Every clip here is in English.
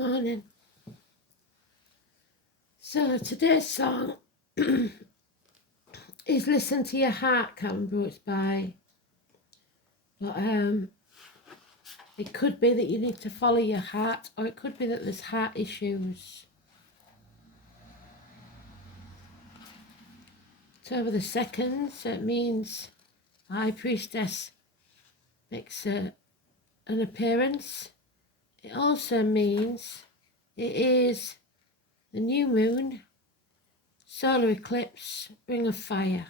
Morning. So today's song is Listen to Your Heart, Cam Brooks by. But it could be that you need to follow your heart, or it could be that there's heart issues. It's over the second, so it means High Priestess makes an appearance. It also means it is the new moon, solar eclipse, ring of fire.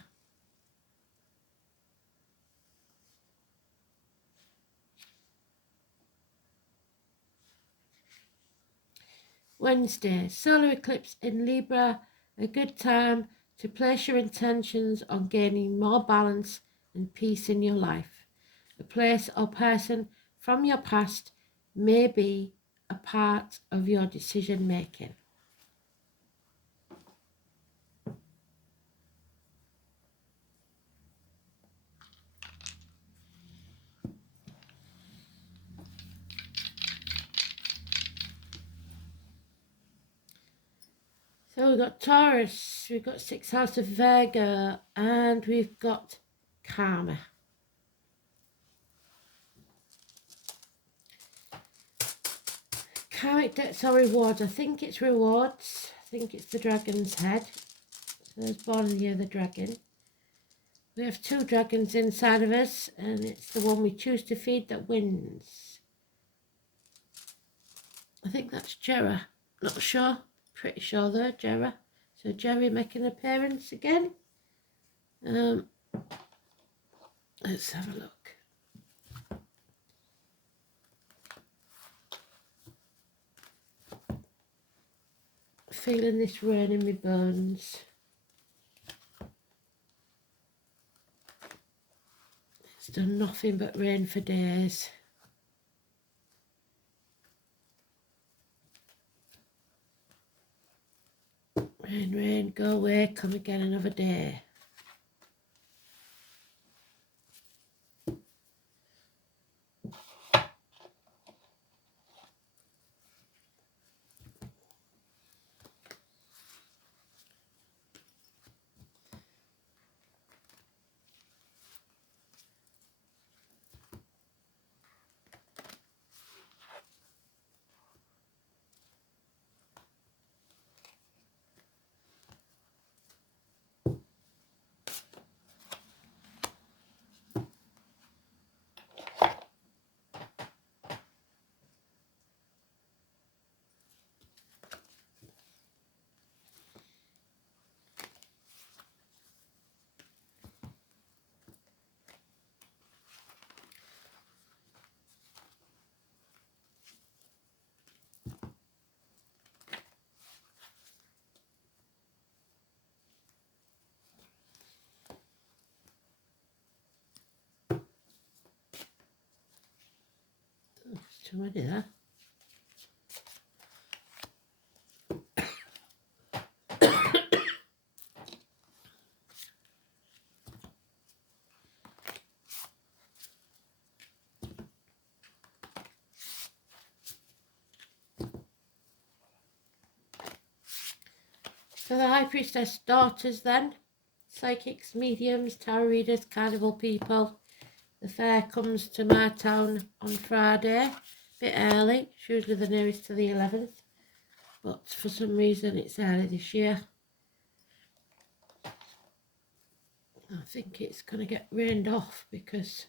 Wednesday, solar eclipse in Libra, a good time to place your intentions on gaining more balance and peace in your life. A place or person from your past may be a part of your decision making. So we've got Taurus, we've got 6th house of Virgo, and we've got Karma. Karmic debts or rewards. I think it's rewards. I think it's the dragon's head. So there's born in the year of the dragon. We have 2 dragons inside of us, and it's the one we choose to feed that wins. I think that's Jera. Not sure. Pretty sure though, Jera. So Jerry making an appearance again. Let's have a look. Feeling this rain in my bones. It's done nothing but rain for days. Rain, rain, go away, come again another day. There's too many there. So the High Priestess daughters then, psychics, mediums, tarot readers, carnival people. The fair comes to my town on Friday, a bit early, it's usually the nearest to the 11th, but for some reason it's early this year. I think it's going to get rained off because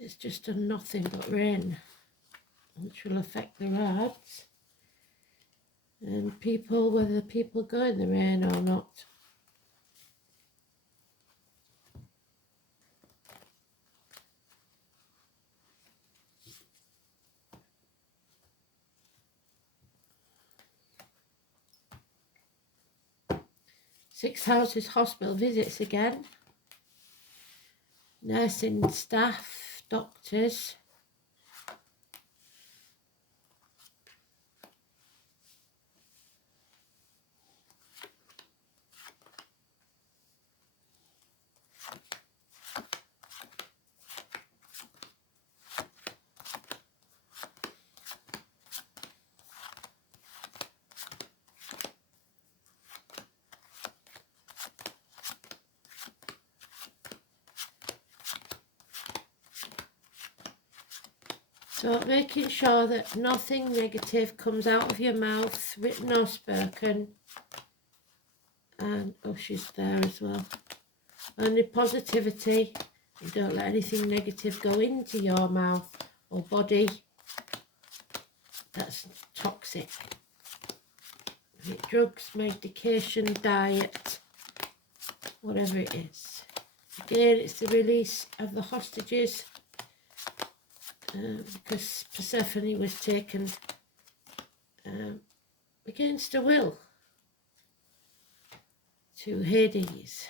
it's just done nothing but rain, which will affect the roads. And people, whether people go in the rain or not. Six houses, hospital visits again. Nursing staff, doctors. So making sure that nothing negative comes out of your mouth, written or spoken. And, oh, she's there as well. Only positivity. You don't let anything negative go into your mouth or body. That's toxic. Be it drugs, medication, diet, whatever it is. Again, it's the release of the hostages, because Persephone was taken against her will to Hades.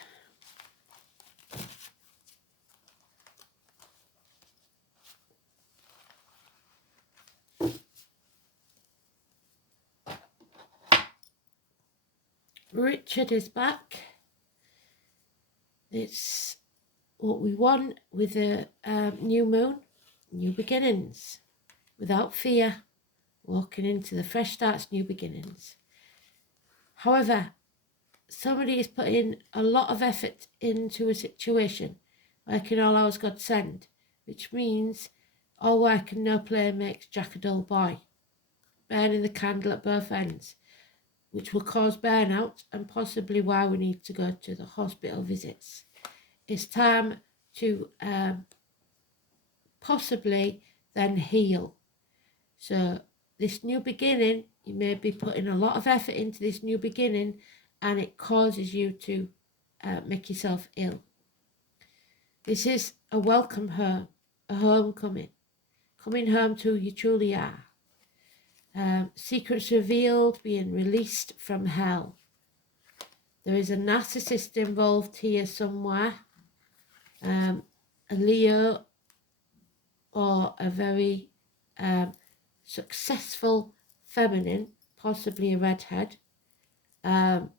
Richard is back. It's what we want with a new moon, new beginnings, without fear, walking into the fresh starts, new beginnings. However, somebody is putting a lot of effort into a situation, working all hours God send, which means all work and no play makes Jack a dull boy, burning the candle at both ends, which will cause burnout and possibly why we need to go to the hospital visits. It's time to possibly then heal. So this new beginning, you may be putting a lot of effort into this new beginning and it causes you to make yourself ill. This is a welcome home, a homecoming, coming home to who you truly are. Secrets revealed, being released from hell. There is a narcissist involved here somewhere, a Leo or a very successful feminine, possibly a redhead, but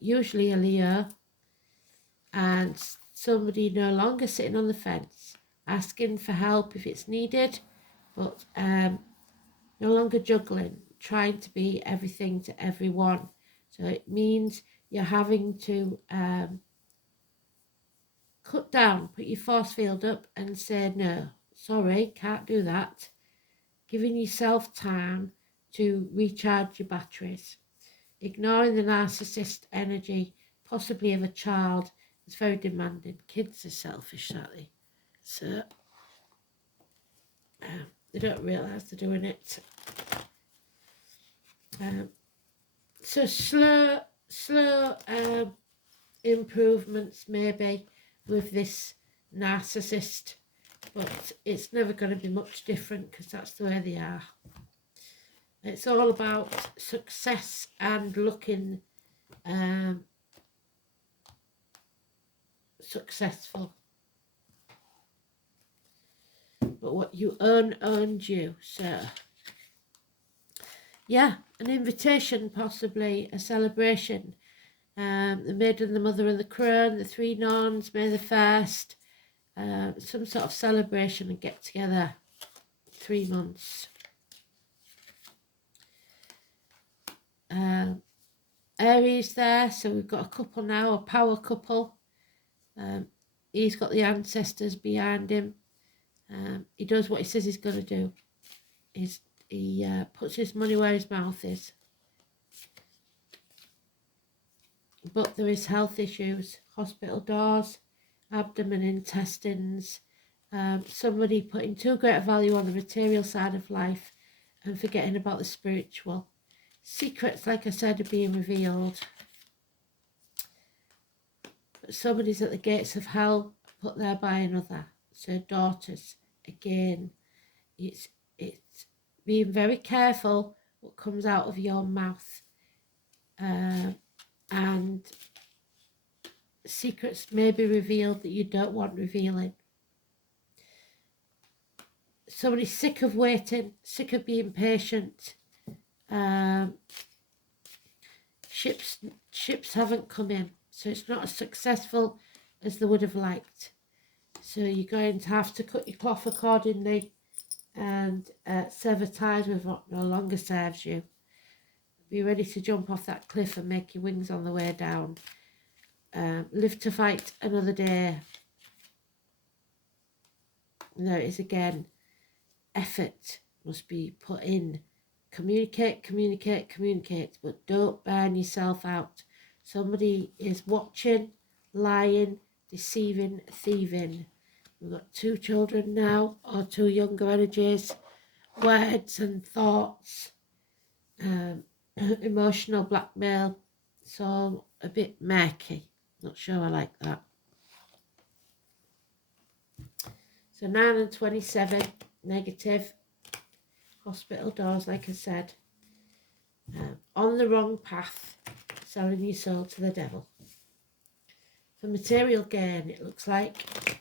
usually a Leo, and somebody no longer sitting on the fence, asking for help if it's needed, but no longer juggling, trying to be everything to everyone. So it means you're having to cut down, put your force field up and say, no, sorry, can't do that. Giving yourself time to recharge your batteries. Ignoring the narcissist energy, possibly of a child, is very demanding. Kids are selfish, aren't they? So they don't realise they're doing it. So slow improvements maybe with this narcissist, but it's never going to be much different because that's the way they are. It's all about success and looking successful. But what you earn owns you. So yeah, an invitation, possibly a celebration. The maiden, the mother and the crone, the three nuns, May the 1st, some sort of celebration and get together. 3 months. Aries there, so we've got a couple now, a power couple. He's got the ancestors behind him. He does what he says he's going to do. He puts his money where his mouth is. But there is health issues, hospital doors, abdomen, intestines, somebody putting too great a value on the material side of life and forgetting about the spiritual. Secrets, like I said, are being revealed. But somebody's at the gates of hell, put there by another. So daughters, again, it's being very careful what comes out of your mouth. And secrets may be revealed that you don't want revealing. Somebody's sick of waiting, sick of being patient. Ships haven't come in, so it's not as successful as they would have liked. So you're going to have to cut your cloth accordingly and sever ties with what no longer serves you. Be ready to jump off that cliff and make your wings on the way down. Live to fight another day. There it is again. effort must be put in. Communicate, communicate, communicate, but don't burn yourself out. Somebody is watching, lying, deceiving, thieving. We've got 2 children now, or 2 younger energies, words and thoughts, emotional blackmail. It's all a bit murky. Not sure I like that. So 9 and 27, negative. Hospital doors, like I said. On the wrong path, selling your soul to the devil. For material gain, it looks like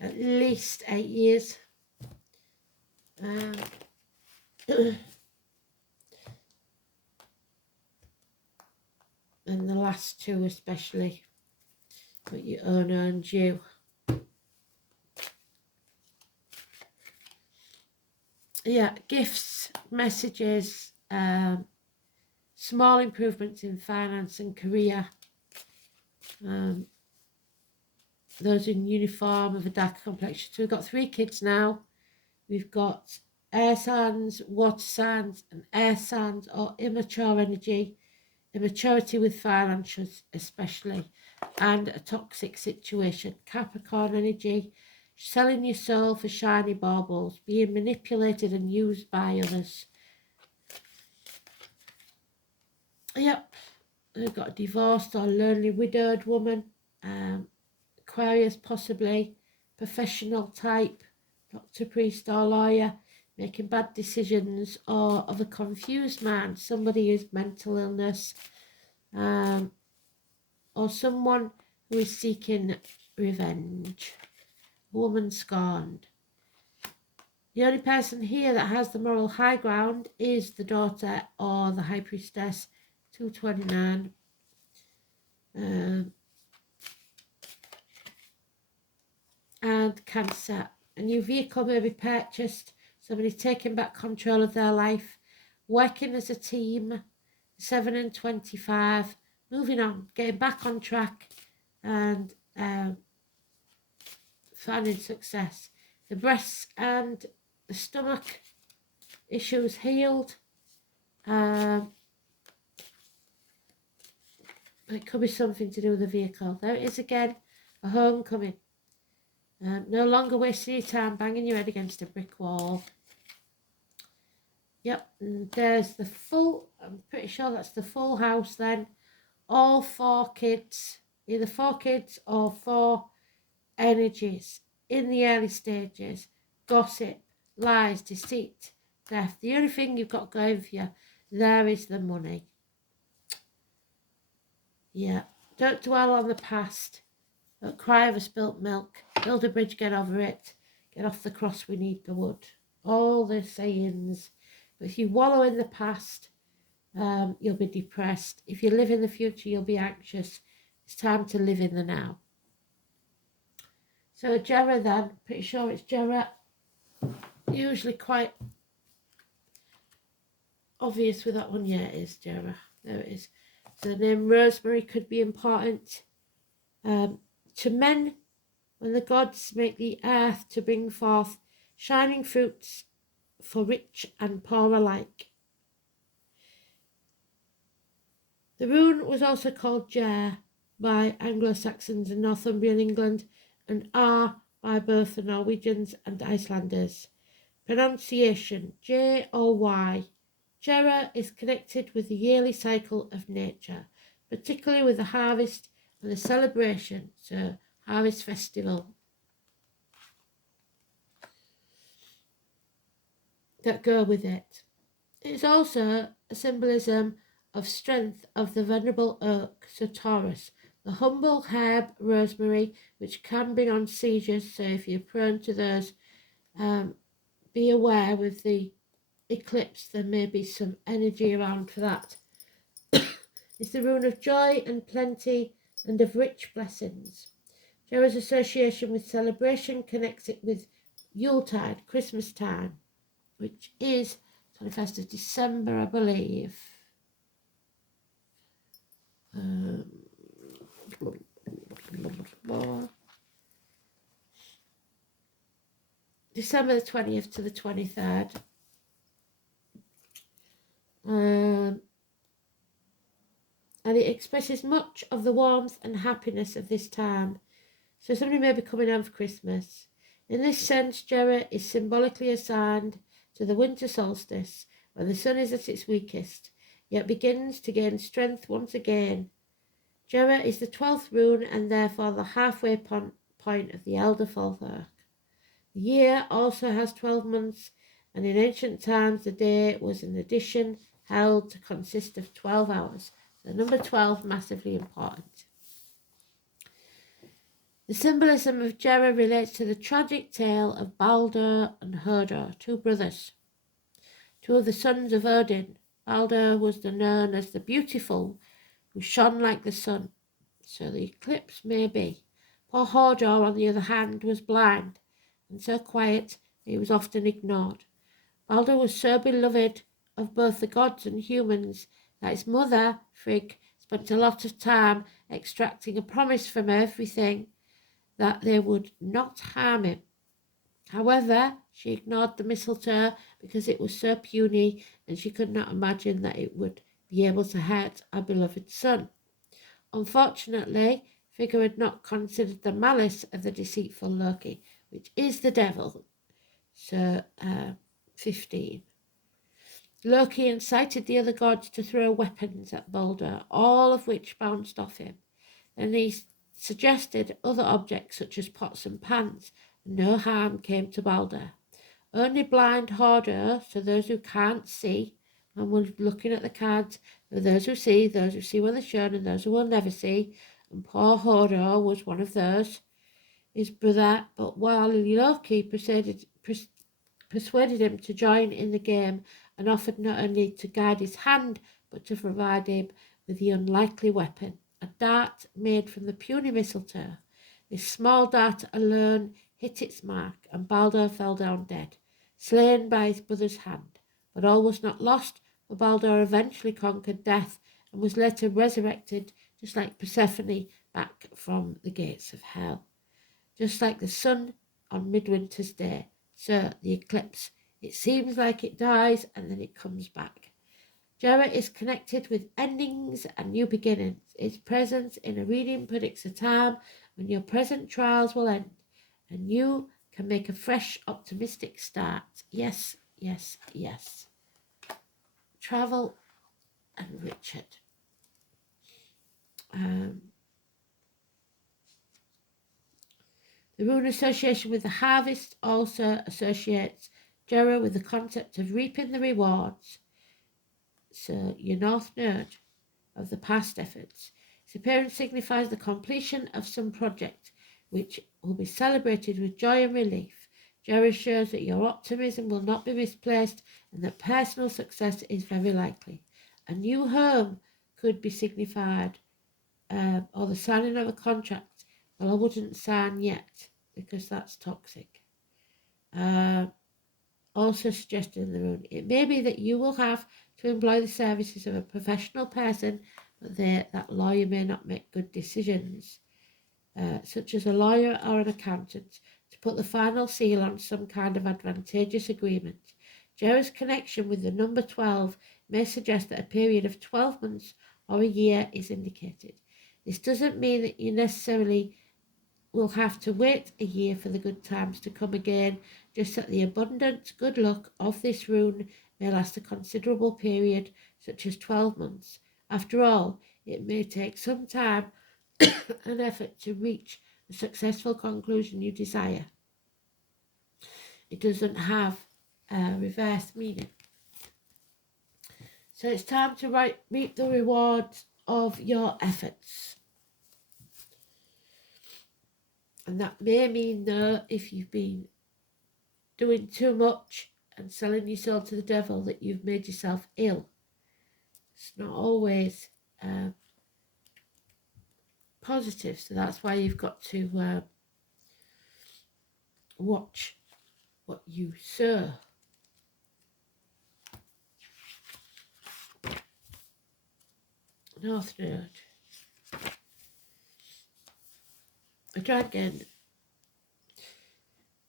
at least 8 years. And the last 2 especially, but your own earned you. Yeah, gifts, messages, small improvements in finance and career. Those in uniform of a darker complexion. So we've got 3 kids now. We've got air signs, water signs, and air signs, or immature energy, immaturity with finances especially, and a toxic situation. Capricorn energy, selling your soul for shiny baubles, being manipulated and used by others. Yep, we've got a divorced or lonely widowed woman, Aquarius possibly, professional type, doctor, priest or lawyer, making bad decisions, or of a confused man, somebody who's mental illness, or someone who is seeking revenge, a woman scorned. The only person here that has the moral high ground is the daughter or the high priestess, 229. And Cancer. A new vehicle may be purchased, somebody taking back control of their life, working as a team, 7 and 25, moving on, getting back on track, and finding success. The breasts and the stomach issues healed. It could be something to do with the vehicle. There it is again, a homecoming. No longer wasting your time banging your head against a brick wall. Yep, and there's the full, I'm pretty sure that's the full house then. All 4 kids, either 4 kids or 4 energies in the early stages. Gossip, lies, deceit, death. The only thing you've got going for you there is the money. Yeah, don't dwell on the past. Don't cry over spilt milk. Build a bridge, get over it. Get off the cross, we need the wood. All the sayings. But if you wallow in the past, you'll be depressed. If you live in the future, you'll be anxious. It's time to live in the now. So Jera then, pretty sure it's Jera. Usually quite obvious with that one. Yeah, it is Jera. There it is. So the name Rosemary could be important. To men, when the gods make the earth to bring forth shining fruits for rich and poor alike. The rune was also called Jer by Anglo-Saxons in Northumbrian England, and R by both the Norwegians and Icelanders. Pronunciation J or Y. Jera is connected with the yearly cycle of nature, particularly with the harvest and the celebration, so harvest festival, that go with it. It is also a symbolism of strength of the venerable oak, so Taurus, the humble herb rosemary, which can bring on seizures, so if you're prone to those, be aware with the eclipse, there may be some energy around for that. It's the rune of joy and plenty and of rich blessings. Jera's association with celebration connects it with Yuletide, Christmas time, which is 21st of December, I believe. December the 20th to the 23rd. And it expresses much of the warmth and happiness of this time. So somebody may be coming home for Christmas. In this sense, Jera is symbolically assigned to the winter solstice, when the sun is at its weakest, yet begins to gain strength once again. Jera is the 12th rune and therefore the halfway point of the Elder Folthark. The year also has 12 months, and in ancient times the day was in addition held to consist of 12 hours. The number 12, massively important. The symbolism of Jera relates to the tragic tale of Baldur and Hodor, two brothers, two of the sons of Odin. Baldur was known as the Beautiful, who shone like the sun, so the eclipse may be. Poor Hodor, on the other hand, was blind, and so quiet he was often ignored. Baldur was so beloved of both the gods and humans that his mother, Frigg, spent a lot of time extracting a promise from everything that they would not harm him. However, she ignored the mistletoe because it was so puny and she could not imagine that it would be able to hurt her beloved son. Unfortunately, Frigg had not considered the malice of the deceitful Loki, which is the devil. So, 15. Loki incited the other gods to throw weapons at Baldur, all of which bounced off him. Then he suggested other objects such as pots and pans, and no harm came to Baldur. Only blind Hodor, so those who can't see, and we're looking at the cards, there are those who see when they're shown, and those who will never see, and poor Hodor was one of those. His brother, but while Loki persuaded him to join in the game and offered not only to guide his hand, but to provide him with the unlikely weapon, a dart made from the puny mistletoe. This small dart alone hit its mark, and Baldur fell down dead, slain by his brother's hand. But all was not lost, for Baldur eventually conquered death and was later resurrected, just like Persephone, back from the gates of hell. Just like the sun on midwinter's day, so the eclipse, it seems like it dies and then it comes back. Jera is connected with endings and new beginnings. Its presence in a reading predicts a time when your present trials will end and you can make a fresh, optimistic start. Yes, yes, yes. Travel and Richard. The rune association with the harvest also associates Jera with the concept of reaping the rewards. So your north node of the past efforts. Its appearance signifies the completion of some project, which will be celebrated with joy and relief. Jera shows that your optimism will not be misplaced and that personal success is very likely. A new home could be signified, or the signing of a contract. Well, I wouldn't sign yet because that's toxic. Also suggested in the rune, it may be that you will have to employ the services of a professional person, but that lawyer may not make good decisions, such as a lawyer or an accountant, to put the final seal on some kind of advantageous agreement. Jera's connection with the number 12 may suggest that a period of 12 months or a year is indicated. This doesn't mean that you necessarily will have to wait a year for the good times to come again, just that the abundant good luck of this rune may last a considerable period, such as 12 months. After all, it may take some time and effort to reach the successful conclusion you desire. It doesn't have a reverse meaning. So it's time to reap the rewards of your efforts. And that may mean, though, if you've been doing too much and selling your soul to the devil, that you've made yourself ill. It's not always positive, so that's why you've got to watch what you sow. North Node. A dragon.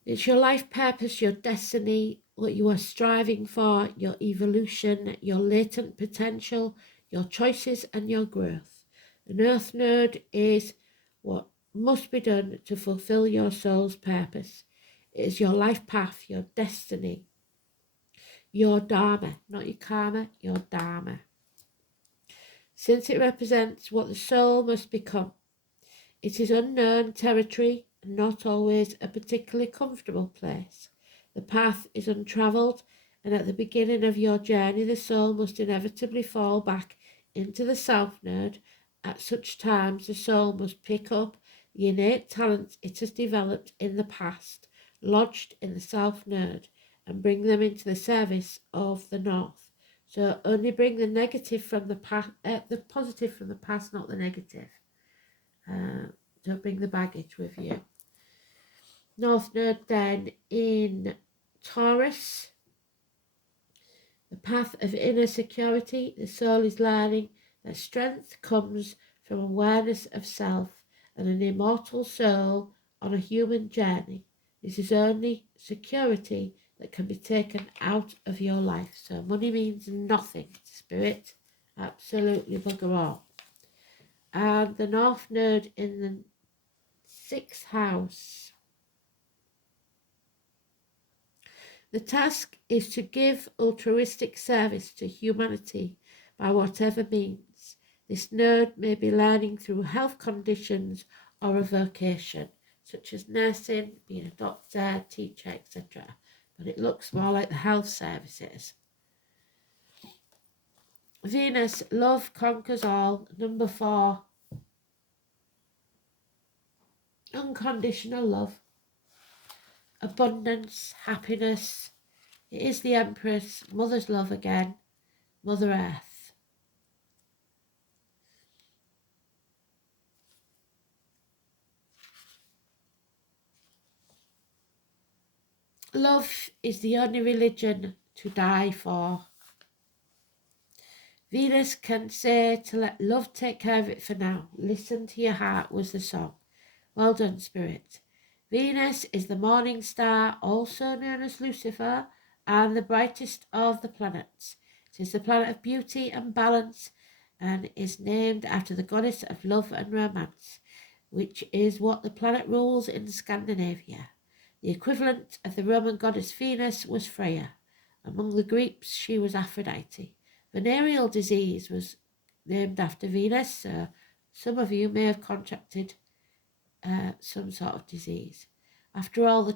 It's your life purpose, your destiny, what you are striving for, your evolution, your latent potential, your choices and your growth. An earth node is what must be done to fulfill your soul's purpose. It is your life path, your destiny, your dharma, not your karma, your dharma. Since it represents what the soul must become, it is unknown territory and not always a particularly comfortable place. The path is untravelled, and at the beginning of your journey, the soul must inevitably fall back into the South Node. At such times, the soul must pick up the innate talents it has developed in the past, lodged in the South Node, and bring them into the service of the North. So only bring the negative from the past, the positive from the past, not the negative. Don't bring the baggage with you. North Node then in Taurus, the path of inner security. The soul is learning that strength comes from awareness of self and an immortal soul on a human journey. This is only security that can be taken out of your life. So money means nothing, spirit, absolutely bugger all. And the North Node in the 6th house. The task is to give altruistic service to humanity by whatever means. This node may be learning through health conditions or a vocation, such as nursing, being a doctor, teacher, etc. But it looks more like the health services. Venus, love conquers all. Number 4, unconditional love, abundance, happiness. It is the Empress, Mother's love again, Mother Earth. Love is the only religion to die for. Venus can say to let love take care of it for now. Listen to your heart was the song. Well done, Spirit. Venus is the morning star, also known as Lucifer, and the brightest of the planets. It is the planet of beauty and balance and is named after the goddess of love and romance, which is what the planet rules in Scandinavia. The equivalent of the Roman goddess Venus was Freya. Among the Greeks, she was Aphrodite. Venereal disease was named after Venus, so some of you may have contracted some sort of disease. After all,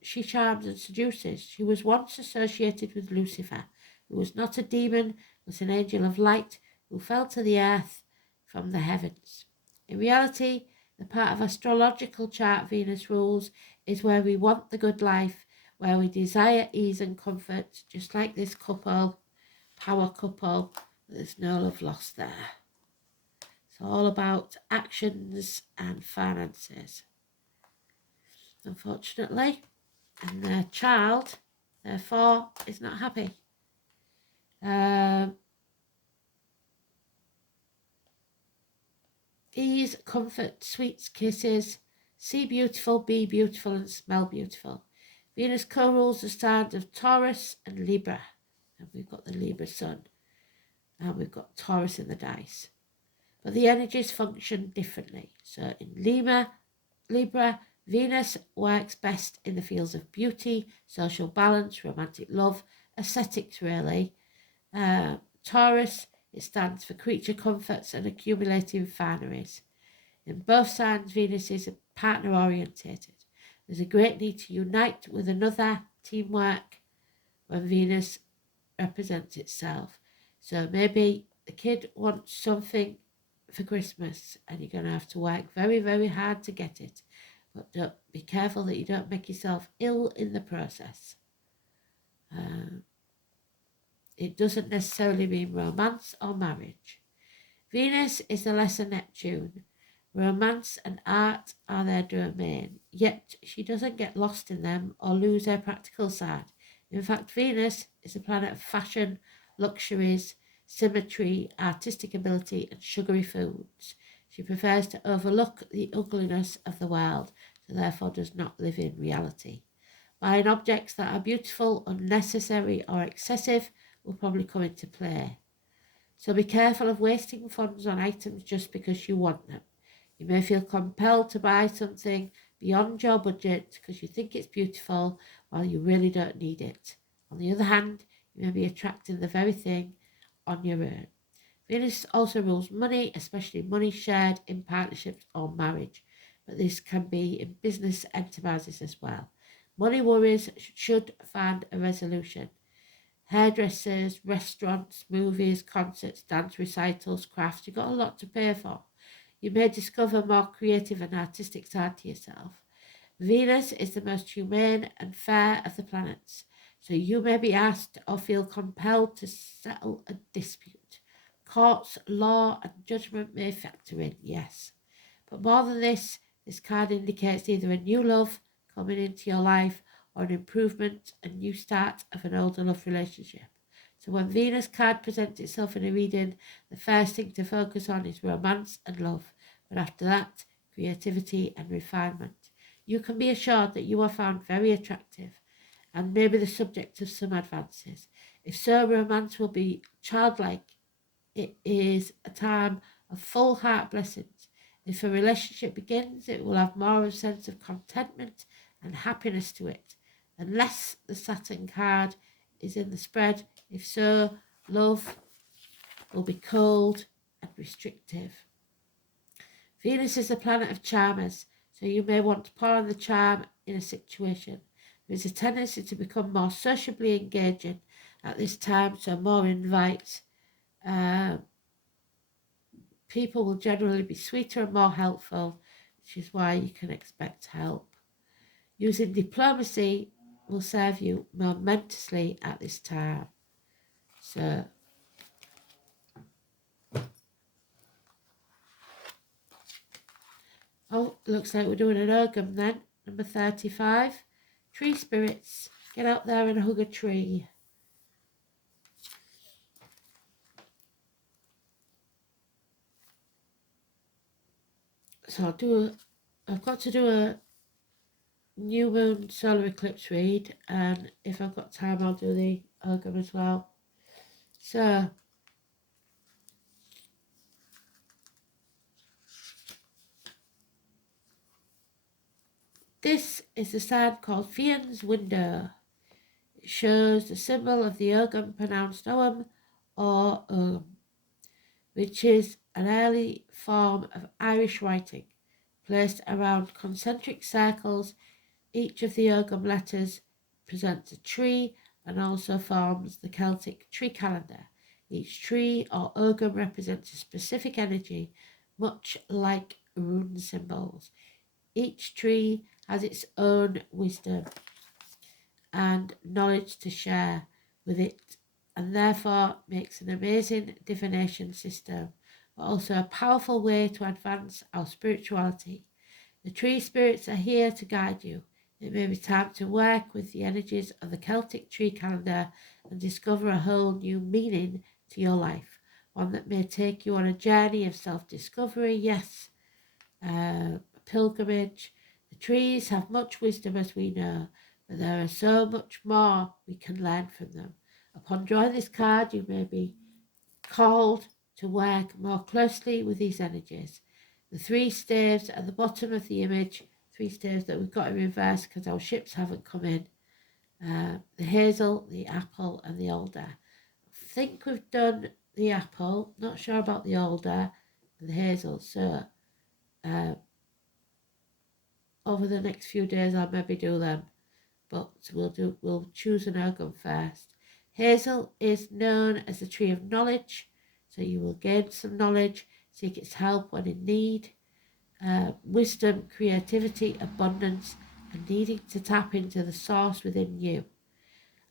she charms and seduces. She was once associated with Lucifer, who was not a demon, but an angel of light who fell to the earth from the heavens. In reality, the part of astrological chart Venus rules is where we want the good life, where we desire ease and comfort, just like this couple, power couple. There's no love lost there. It's all about actions and finances. Unfortunately, and their child, therefore, is not happy. Ease, comfort, sweets, kisses, see beautiful, be beautiful, and smell beautiful. Venus co-rules the signs of Taurus and Libra. And we've got the Libra sun. And we've got Taurus in the dice. But the energies function differently. So in Libra, Venus works best in the fields of beauty, social balance, romantic love, aesthetics really. Taurus, it stands for creature comforts and accumulating fineries. In both signs, Venus is partner orientated. There's a great need to unite with another, teamwork, when Venus represents itself. So maybe the kid wants something for Christmas and you're going to have to work very, very hard to get it. But be careful that you don't make yourself ill in the process. It doesn't necessarily mean romance or marriage. Venus is the lesser Neptune. Romance and art are their domain, yet she doesn't get lost in them or lose her practical side. In fact, Venus is a planet of fashion, luxuries, symmetry, artistic ability, and sugary foods. She prefers to overlook the ugliness of the world, so therefore does not live in reality. Buying objects that are beautiful, unnecessary or excessive will probably come into play. So be careful of wasting funds on items just because you want them. You may feel compelled to buy something beyond your budget because you think it's beautiful while you really don't need it. On the other hand, you may be attracting the very thing on your own. Venus also rules money, especially money shared in partnerships or marriage, but this can be in business enterprises as well. Money worries should find a resolution. Hairdressers, restaurants, movies, concerts, dance recitals, crafts, you've got a lot to pay for. You may discover more creative and artistic side to yourself. Venus is the most humane and fair of the planets, so you may be asked or feel compelled to settle a dispute. Courts, law, and judgment may factor in, yes. But more than this card indicates either a new love coming into your life or an improvement, a new start of an older love relationship. So when Venus card presents itself in a reading, the first thing to focus on is romance and love, but after that, creativity and refinement. You can be assured that you are found very attractive and maybe the subject of some advances. If so, romance will be childlike. It is a time of full heart blessings. If a relationship begins, it will have more of a sense of contentment and happiness to it, unless the Saturn card is in the spread. If so, love will be cold and restrictive. Venus is the planet of charmers, so you may want to pour on the charm in a situation. There is a tendency to become more sociably engaging at this time, so more invites. People will generally be sweeter and more helpful, which is why you can expect help. Using diplomacy will serve you momentously at this time. So, looks like we're doing an Urgam then. Number 35. Tree spirits. Get out there and hug a tree. So I've got to do a new moon solar eclipse read, and if I've got time I'll do the Urgam as well. So this is the sign called Fian's Window. It shows the symbol of the Urgam pronounced Oum or which is an early form of Irish writing, placed around concentric circles. Each of the Urgam letters presents a tree and also forms the Celtic tree calendar. Each tree or Urgam represents a specific energy, much like rune symbols. Each tree has its own wisdom and knowledge to share with it, and therefore makes an amazing divination system, but also a powerful way to advance our spirituality. The tree spirits are here to guide you. It may be time to work with the energies of the Celtic tree calendar and discover a whole new meaning to your life, one that may take you on a journey of self-discovery, yes, a pilgrimage. The trees have much wisdom, as we know, but there is so much more we can learn from them. Upon drawing this card, you may be called to work more closely with these energies. The three staves at the bottom of the image, three staves that we've got in reverse because our ships haven't come in. The hazel, the apple and the alder. I think we've done the apple, not sure about the alder and the hazel, so over the next few days I'll maybe do them, but we'll choose an Urgam first. Hazel is known as the tree of knowledge, so you will gain some knowledge, seek its help when in need. Wisdom, creativity, abundance, and needing to tap into the source within you.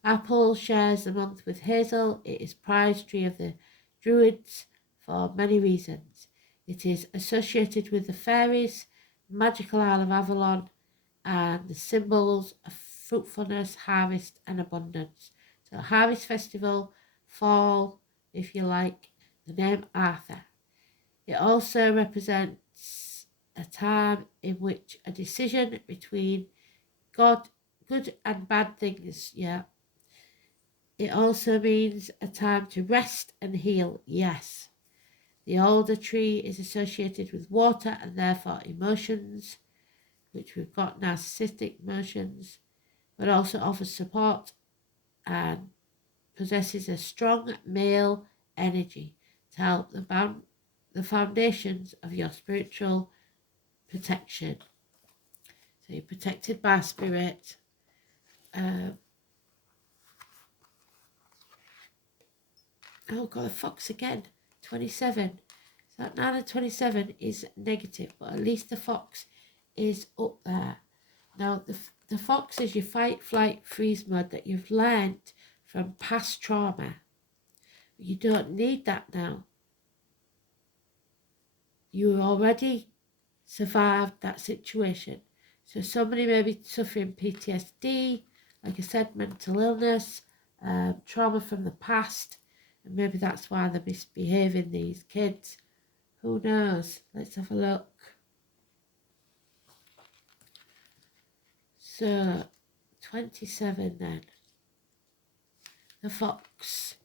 Apple shares the month with hazel. It is prized tree of the Druids for many reasons. It is associated with the fairies, magical Isle of Avalon, and the symbols of fruitfulness, harvest, and abundance. So, harvest festival, fall, if you like, the name Arthur. It also represents a time in which a decision between God, good and bad things, yeah. It also means a time to rest and heal, yes. The alder tree is associated with water and therefore emotions, which we've got narcissistic emotions, but also offers support and possesses a strong male energy to help the foundations of your spiritual protection. So you're protected by spirit. Oh, got a fox again. 27. So that 9 and 27 is negative, but at least the fox is up there. Now, the fox is your fight, flight, freeze mode that you've learned from past trauma. You don't need that now. You already survived that situation. So somebody may be suffering PTSD, like I said, mental illness, trauma from the past, and maybe that's why they're misbehaving, these kids. Who knows? Let's have a look. So, 27 then. The fox.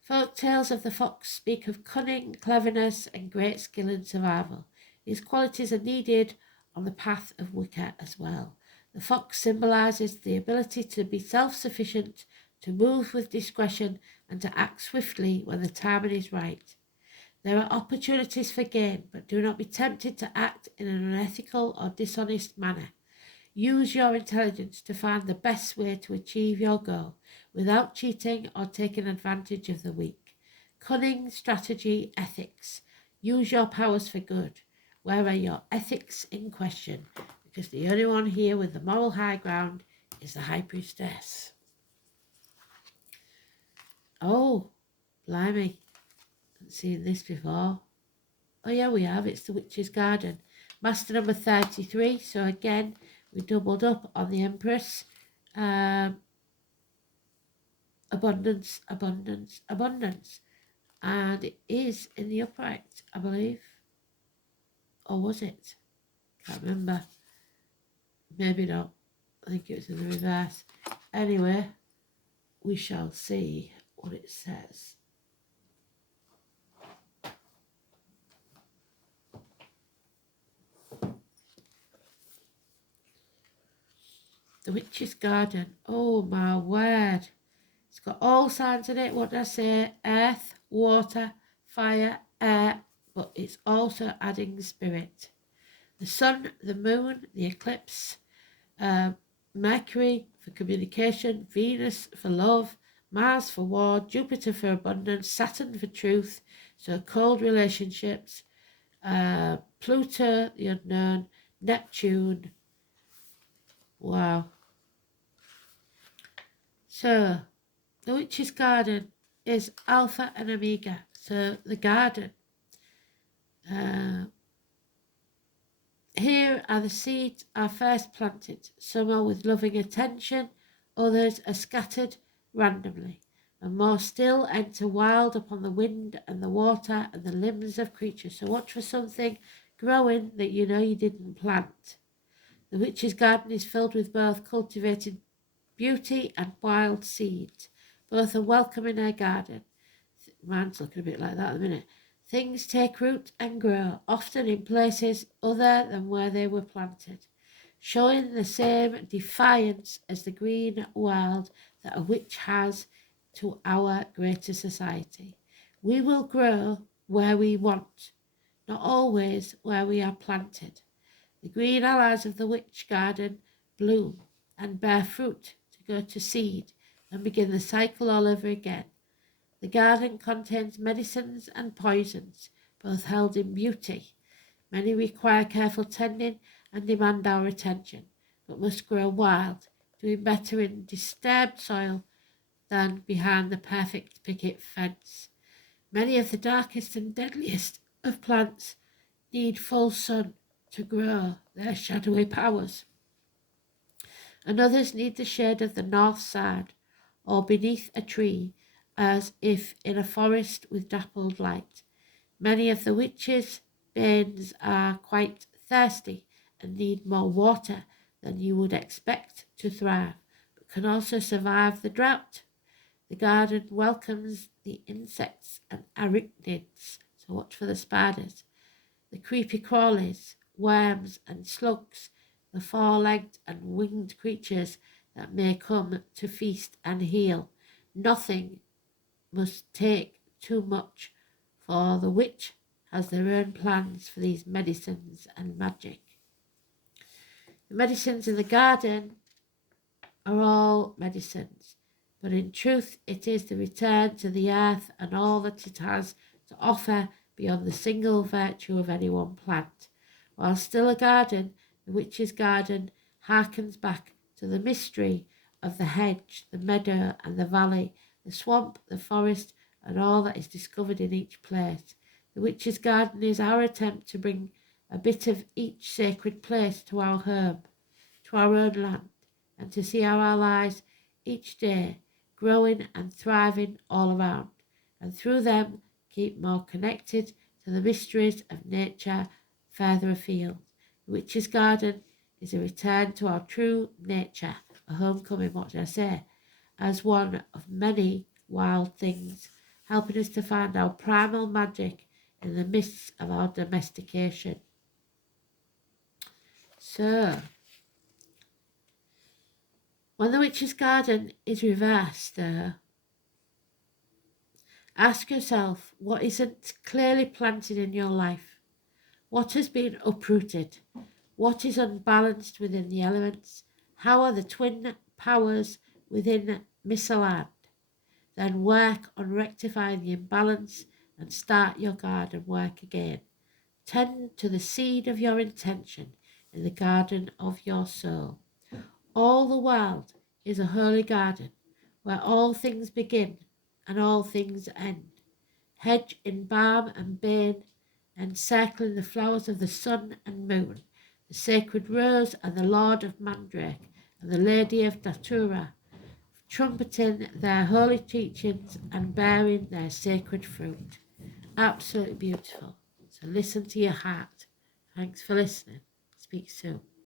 Folk tales of the fox speak of cunning, cleverness, and great skill in survival. These qualities are needed on the path of Wicca as well. The fox symbolises the ability to be self-sufficient, to move with discretion, and to act swiftly when the timing is right. There are opportunities for gain, but do not be tempted to act in an unethical or dishonest manner. Use your intelligence to find the best way to achieve your goal without cheating or taking advantage of the weak. Cunning, strategy, ethics. Use your powers for good. Where are your ethics in question? Because the only one here with the moral high ground is the High Priestess. Oh, blimey. Haven't seen this before. Oh yeah, we have. It's the Witch's Garden. Master number 33. So again, we doubled up on the Empress. Abundance, abundance, abundance. And it is in the upright, I believe. Or was it? Can't remember. Maybe not. I think it was in the reverse. Anyway, we shall see what it says. The Witch's Garden. Oh my word. It's got all signs in it. What did I say? Earth, water, fire, air. But it's also adding spirit. The sun, the moon, the eclipse, Mercury for communication, Venus for love, Mars for war, Jupiter for abundance, Saturn for truth, so cold relationships, Pluto, the unknown, Neptune. Wow. So, the Witch's Garden is Alpha and Omega. So, the garden. Here are the seeds are first planted. Some are with loving attention, others are scattered randomly, and more still enter wild upon the wind and the water and the limbs of creatures. So watch for something growing that you know you didn't plant. The Witch's Garden is filled with both cultivated beauty and wild seeds. Both are welcome in her garden. Mine's looking a bit like that at the minute. Things take root and grow, often in places other than where they were planted, showing the same defiance as the green world that a witch has to our greater society. We will grow where we want, not always where we are planted. The green allies of the witch garden bloom and bear fruit to go to seed and begin the cycle all over again. The garden contains medicines and poisons, both held in beauty. Many require careful tending and demand our attention, but must grow wild, doing better in disturbed soil than behind the perfect picket fence. Many of the darkest and deadliest of plants need full sun to grow their shadowy powers, and others need the shade of the north side or beneath a tree, as if in a forest with dappled light. Many of the witches' banes are quite thirsty and need more water than you would expect to thrive, but can also survive the drought. The garden welcomes the insects and arachnids, so watch for the spiders, the creepy crawlies, worms and slugs, the four-legged and winged creatures that may come to feast and heal. Nothing must take too much, for the witch has their own plans for these medicines and magic. The medicines in the garden are all medicines, but in truth it is the return to the earth and all that it has to offer beyond the single virtue of any one plant. While still a garden, the witch's garden harkens back to the mystery of the hedge, the meadow and the valley, the swamp, the forest, and all that is discovered in each place. The witch's garden is our attempt to bring a bit of each sacred place to our home, to our own land, and to see how our lives each day growing and thriving all around, and through them keep more connected to the mysteries of nature further afield. The witch's garden is a return to our true nature, a homecoming, what did I say, as one of many wild things, helping us to find our primal magic in the midst of our domestication. So, when the witch's garden is reversed, ask yourself what isn't clearly planted in your life, what has been uprooted, what is unbalanced within the elements, how are the twin powers within misaligned. Then work on rectifying the imbalance and start your garden work again. Tend to the seed of your intention in the garden of your soul. All the world is a holy garden where all things begin and all things end. Hedge in balm and bane, encircling the flowers of the sun and moon, the sacred rose and the lord of mandrake and the lady of datura, trumpeting their holy teachings and bearing their sacred fruit. Absolutely beautiful. So listen to your heart. Thanks for listening. Speak soon.